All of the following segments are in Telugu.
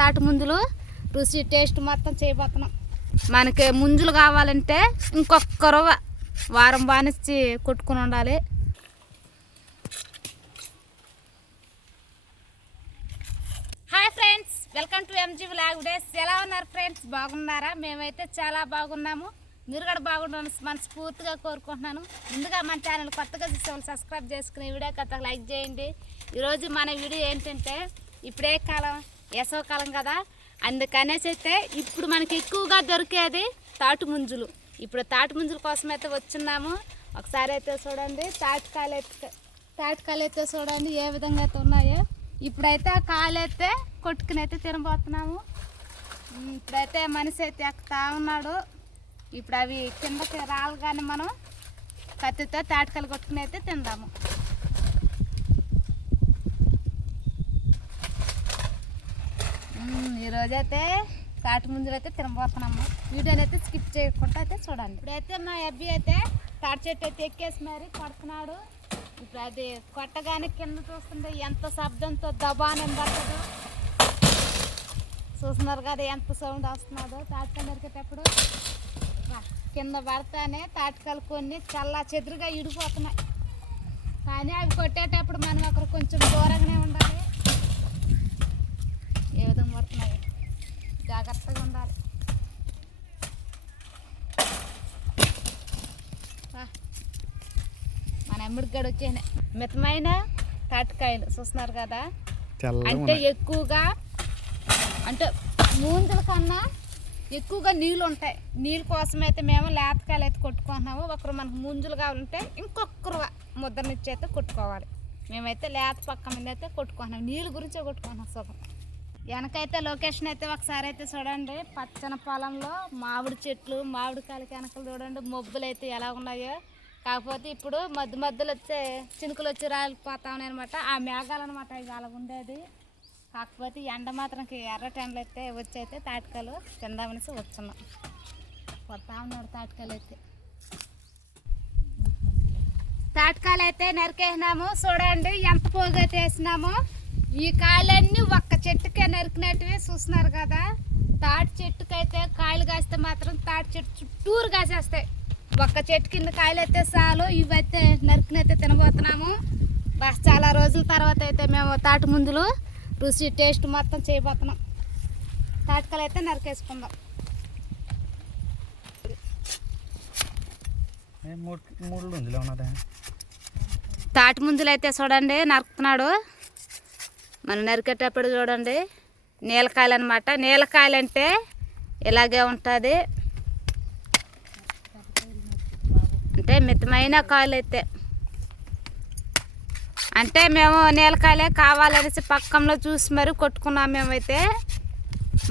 తాటి ముంజలు రుచి టేస్ట్ మొత్తం చేయబోతున్నాం. మనకి ముంజలు కావాలంటే ఇంకొక రవ్వ వారం బానిచ్చి కొట్టుకుని ఉండాలి. Hi friends, welcome to MG vlog days. ఎలా ఉన్నారు ఫ్రెండ్స్? బాగున్నారా? మేమైతే చాలా బాగున్నాము. మీరు కూడా బాగుండాలని మనస్ఫూర్తిగా కోరుకుంటున్నాను. ముందుగా మన ఛానల్ కొత్తగా చూసేవాళ్ళు సబ్స్క్రైబ్ చేసుకుని వీడియో కథ లైక్ చేయండి. ఈరోజు మన వీడియో ఏంటంటే, ఇప్పుడే కాలం వేసవకాలం కదా, అందుకనేసి అయితే ఇప్పుడు మనకి ఎక్కువగా దొరికేది తాటి ముంజులు. ఇప్పుడు తాటి ముంజుల కోసం అయితే వచ్చున్నాము. ఒకసారి అయితే చూడండి, తాటికాయలు అయితే చూడండి ఏ విధంగా అయితే ఉన్నాయో. ఇప్పుడైతే ఆ కాయలు అయితే కొట్టుకుని అయితే తినబోతున్నాము. ఇప్పుడైతే మనిషి అయితే ఎక్కుతా ఉన్నాడు. ఇప్పుడు అవి కిందకి రాగానే మనం కత్తితో తాటికాయలు కొట్టుకుని అయితే తిందాము. ఈరోజైతే తాటి ముంజలు అయితే తినబోతున్నాము. వీడియోని అయితే స్కిప్ చేయకుండా అయితే చూడండి. ఇప్పుడైతే మా అబ్బాయి అయితే తాటి చెట్టు అయితే ఎక్కేసి మరి కొడుతున్నాడు. ఇప్పుడు అది కొట్టగానే కింద చూస్తుంటే ఎంత శబ్దంతో దబానం పడుతుందో చూస్తున్నారు కదా, ఎంత సౌండ్ వస్తున్నాడో. తాటికాయలు నరికేటప్పుడు కింద పడతానే తాటికాయలు కొన్ని చల్లా చెదురుగా ఇడిపోతున్నాయి. కానీ అవి కొట్టేటప్పుడు మనం అక్కడ కొంచెం దూరంగానే ఉండాలి. ఏ విధంగా పడుతున్నాయి జాగ్రత్తగా ఉండాలి. మన అమ్ముడికి గడు వచ్చేనే మితమైన తాటికాయలు చూస్తున్నారు కదా. అంటే ఎక్కువగా అంటే ముంజల కన్నా ఎక్కువగా నీళ్ళు ఉంటాయి. నీళ్ళ కోసం అయితే మేము లేతకాయలు అయితే కొట్టుకుంటున్నాము. ఒకరు మనకు ముంజులు కావాలంటే ఇంకొకరు ముద్దనిచ్చి అయితే కొట్టుకోవాలి. మేమైతే లేత పక్క మీద అయితే కొట్టుకుంటున్నాం. నీళ్ళ గురించే కొట్టుకుంటున్నాం. సుఖం వెనకైతే లొకేషన్ అయితే ఒకసారి అయితే చూడండి. పచ్చని పొలంలో మామిడి చెట్లు, మామిడికాయలకి వెనకలు చూడండి మబ్బులు అయితే ఎలా ఉన్నాయో. కాకపోతే ఇప్పుడు మధ్యలో వచ్చే చినుకులు వచ్చి రాలిపోతా ఉన్నాయి అనమాట. ఆ మేఘాలు అనమాట ఇవి అలా ఉండేది. కాకపోతే ఎండ మాత్రంకి ఎర్ర టెండలు అయితే వచ్చి అయితే తాటికాయలు తిందామనేసి వచ్చున్నాం. కొడతా ఉన్నాడు తాటికాయలు అయితే. తాటికాయలు అయితే నరికేసినాము. చూడండి ఎంత పోగు అయితే వేసినాము. ఈ కాయలన్నీ ఒక్క చెట్టుకే నరికినట్టువి చూస్తున్నారు కదా. తాటి చెట్టుకైతే కాయలు కాస్తే మాత్రం తాటి చెట్టు చుట్టూరు కాసేస్తాయి. ఒక్క చెట్టు కింద కాయలు అయితే చాలు. ఇవైతే నరికినైతే తినబోతున్నాము. బస్ చాలా రోజుల తర్వాత అయితే మేము తాటి ముందులు రుచి టేస్ట్ మొత్తం చేయబోతున్నాం. తాటికాయలు అయితే నరికేసుకుందాం. తాటి ముందులు అయితే చూడండి నరుకుతున్నాడు. మనం నరికేటప్పుడు చూడండి నీలకాయలు అనమాట. నీలకాయలు అంటే ఇలాగే ఉంటుంది. అంటే మితమైన కాయలు అయితే అంటే మేము నీలకాయలే కావాలనేసి పక్కంలో చూసి మరి కొట్టుకున్నాం. మేమైతే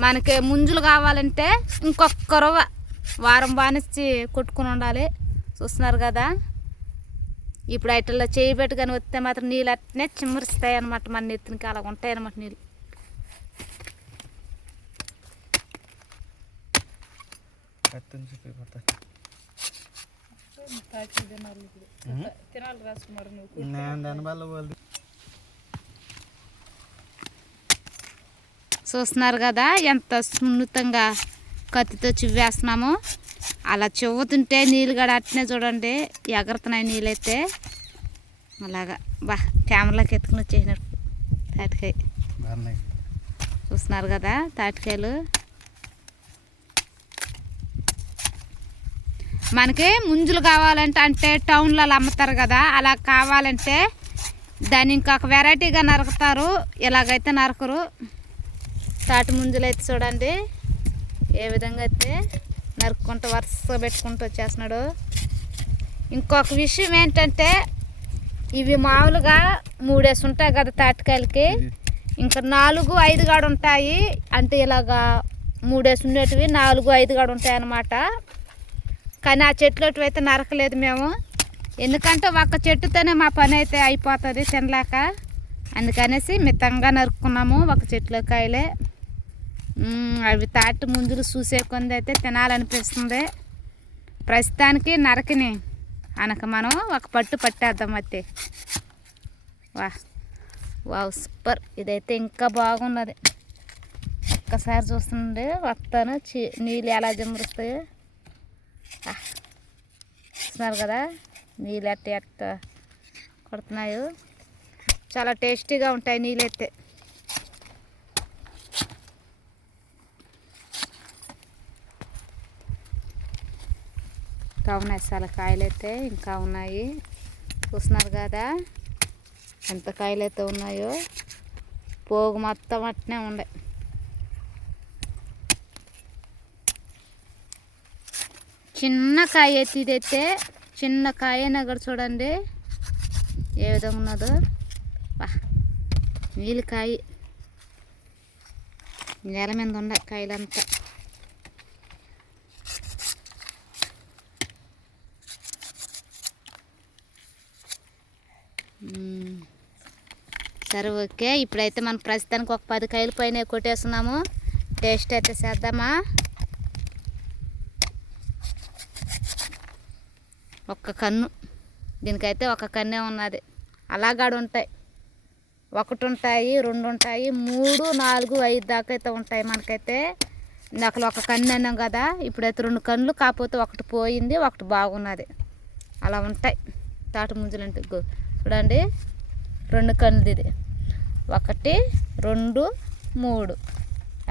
మనకి ముంజులు కావాలంటే ఇంకొక రవ్వ వారం బానిచ్చి కొట్టుకుని ఉండాలి. చూస్తున్నారు కదా. ఇప్పుడు ఐటల్లో చేయి పెట్టి కానీ వస్తే మాత్రం నీళ్ళు అట్నే చిమ్మరిస్తాయి అనమాట. మన నెత్తినికి అలా ఉంటాయి అనమాట నీళ్ళు. చూస్తున్నారు కదా ఎంత సున్నితంగా కత్తితో చివ్వేస్తున్నాము. అలా చివ్వుతుంటే నీళ్ళు కూడా అట్నే చూడండి ఎగరుతున్నాయి నీళ్ళైతే. అలాగా బా కెమెరాలోకి ఎత్తుకుని వచ్చేసినట్టు తాటికాయ చూస్తున్నారు కదా. తాటికాయలు మనకి ముంజులు కావాలంటే అంటే టౌన్లలో అమ్ముతారు కదా, అలా కావాలంటే దాన్ని ఇంకొక వెరైటీగా నరుకుతారు. ఇలాగైతే నరకరు. తాటి ముంజులు అయితే చూడండి ఏ విధంగా అయితే నరుక్కుంటూ వరుస పెట్టుకుంటూ వచ్చేస్తున్నాడు. ఇంకొక విషయం ఏంటంటే, ఇవి మామూలుగా 3 వేసి ఉంటాయి కదా తాటికాయలకి, ఇంకా 4, 5 కాడ ఉంటాయి. అంటే ఇలాగా 3 వేసి ఉండేటివి 4, 5 కాడ ఉంటాయి అన్నమాట. కానీ ఆ చెట్లు అయితే నరకలేదు మేము. ఎందుకంటే ఒక్క చెట్టుతోనే మా పని అయితే అయిపోతుంది తినలేక. అందుకనేసి మితంగా నరుక్కున్నాము ఒక చెట్లో కాయలే. అవి తాటి ముంజులు చూసే కొంది అయితే తినాలనిపిస్తుంది. ప్రస్తుతానికి నరకని అనక మనం ఒక పట్టు పట్టేద్దాం. అయితే వావ్ సూపర్. ఇదైతే ఇంకా బాగున్నది. ఒక్కసారి చూస్తుండే వస్తాను నీళ్ళు ఎలా జమ్మరుస్తాయో చూస్తున్నారు కదా, నీళ్ళు ఎట్ట కొడుతున్నాయో. చాలా టేస్టీగా ఉంటాయి నీళ్ళైతే. ఇంకా ఉన్నాయి చాలా కాయలైతే, ఇంకా ఉన్నాయి. చూస్తున్నారు కదా ఎంత కాయలైతే ఉన్నాయో. పోగు మొత్తం అట్నే ఉండే. చిన్న కాయ అయితే ఇదైతే, చిన్న కాయ నగర చూడండి ఏ విధంగా ఉన్నదో. నీళ్ళు కాయ నేల మీద ఉండే కాయలంతా. సరే ఓకే, ఇప్పుడైతే మనం ప్రస్తుతానికి ఒక 10 కాయలు పైన కొట్టేస్తున్నాము. టేస్ట్ అయితే చేద్దామా. ఒక్క కన్ను, దీనికైతే ఒక కన్నే ఉన్నది. అలాగాడు ఉంటాయి, 1 ఉంటాయి, 2 ఉంటాయి, 3, 4, 5 దాకా అయితే ఉంటాయి మనకైతే. ఇందాకలో ఒక కన్ను అన్నాం కదా, ఇప్పుడైతే 2 కన్నులు, కాకపోతే 1 పోయింది, 1 బాగున్నది. అలా ఉంటాయి తాటి ముంజలు అంటే. చూడండి 2 కన్నులు, ఇది 1, 2, 3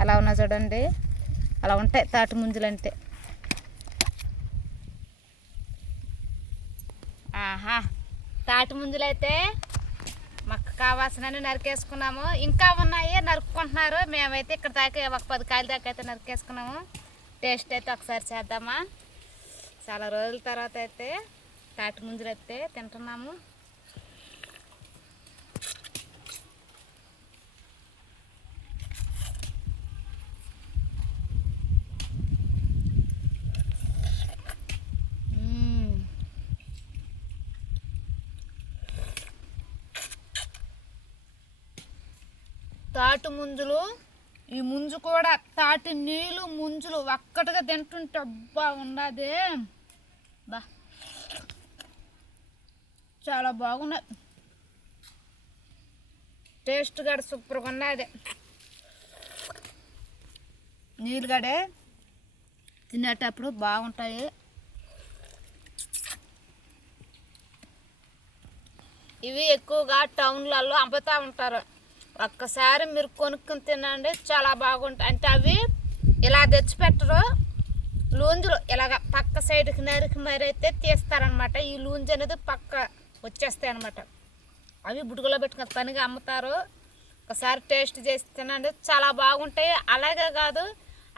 ఎలా ఉన్నా చూడండి. అలా ఉంటాయి తాటి ముంజలు అంటే. తాటి ముంజలు అయితే మాకు కావాల్సినవి నరికేసుకున్నాము. ఇంకా ఉన్నాయి, నరుక్కుంటున్నారు. మేమైతే ఇక్కడ దాకా ఒక 10 కాయల దాకా అయితే నరికేసుకున్నాము. టేస్ట్ అయితే ఒకసారి చేద్దామా. చాలా రోజుల తర్వాత అయితే తాటి ముంజలు అయితే తింటున్నాము. తాటి ముంజులు, ఈ ముంజు కూడా తాటి నీళ్ళు ముంజులు ఒక్కటిగా తింటుంటే అబ్బా ఉన్నది. బా చాలా బాగున్నాయి. టేస్ట్ కూడా సూపర్గా ఉన్నది. నీళ్ళు గడే తినేటప్పుడు బాగుంటాయి. ఇవి ఎక్కువగా టౌన్లలో అమ్ముతూ ఉంటారు. ఒక్కసారి మీరు కొనుక్కొని తినండి, చాలా బాగుంటాయి. అంటే అవి ఇలా తెచ్చిపెట్టరు, లూంజులు ఇలాగ పక్క సైడ్కి నరికి మరి అయితే తీస్తారనమాట. ఈ లూంజు అనేది పక్క వచ్చేస్తాయి అనమాట. అవి బుడుగులో పెట్టుకుని పనిగా అమ్ముతారు. ఒకసారి టేస్ట్ చేసి తినండి, చాలా బాగుంటాయి. అలాగే కాదు,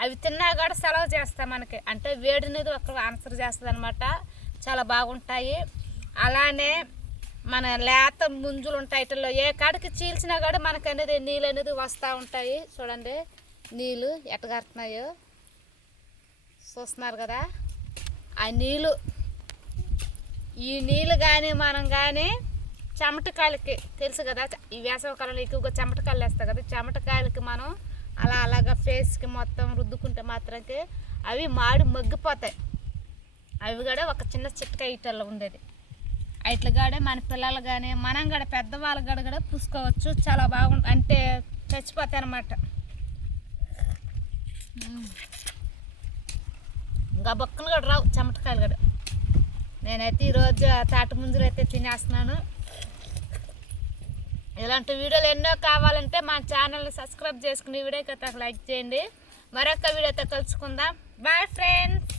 అవి తిన్నా కూడా సెలవు చేస్తాయి మనకి, అంటే వేడి అనేది ఒక ఆన్సర్ చేస్తుంది అనమాట. చాలా బాగుంటాయి. అలానే మన లేత ముంజులు ఉంటాయి, ఇటల్లో ఏ కాడికి చీల్చినా కూడా మనకు అనేది నీళ్ళు అనేది వస్తూ ఉంటాయి. చూడండి నీళ్ళు ఎట్టగడుతున్నాయో చూస్తున్నారు కదా. ఆ నీళ్ళు, ఈ నీళ్ళు కానీ మనం కానీ చెమటకాయలకి తెలుసు కదా, ఈ వేసవికాలంలో ఎక్కువగా చెమటకాయలు వేస్తాయి కదా, చెమటకాయలకి మనం అలాగా ఫేస్కి మొత్తం రుద్దుకుంటే మాత్రంకి అవి మాడి మగ్గిపోతాయి. అవి కూడా ఒక చిన్న చిట్కాయ ఇటల్లో ఉండేది. ఇట్లాగాడే మన పిల్లలు కానీ మనం కూడా పెద్దవాళ్ళ కూడా పూసుకోవచ్చు. చాలా బాగుంటుంది, అంటే చచ్చిపోతాయి అన్నమాట. ఇంకా బొక్కలు కూడా రావు చెమటకాయలు కూడా. నేనైతే ఈరోజు తాటి ముంజలు అయితే తినేస్తున్నాను. ఇలాంటి వీడియోలు ఎన్నో కావాలంటే మా ఛానల్ని సబ్స్క్రైబ్ చేసుకుని వీడియోకి అయితే లైక్ చేయండి. మరొక వీడియోతో కలుసుకుందాం. Bye friends.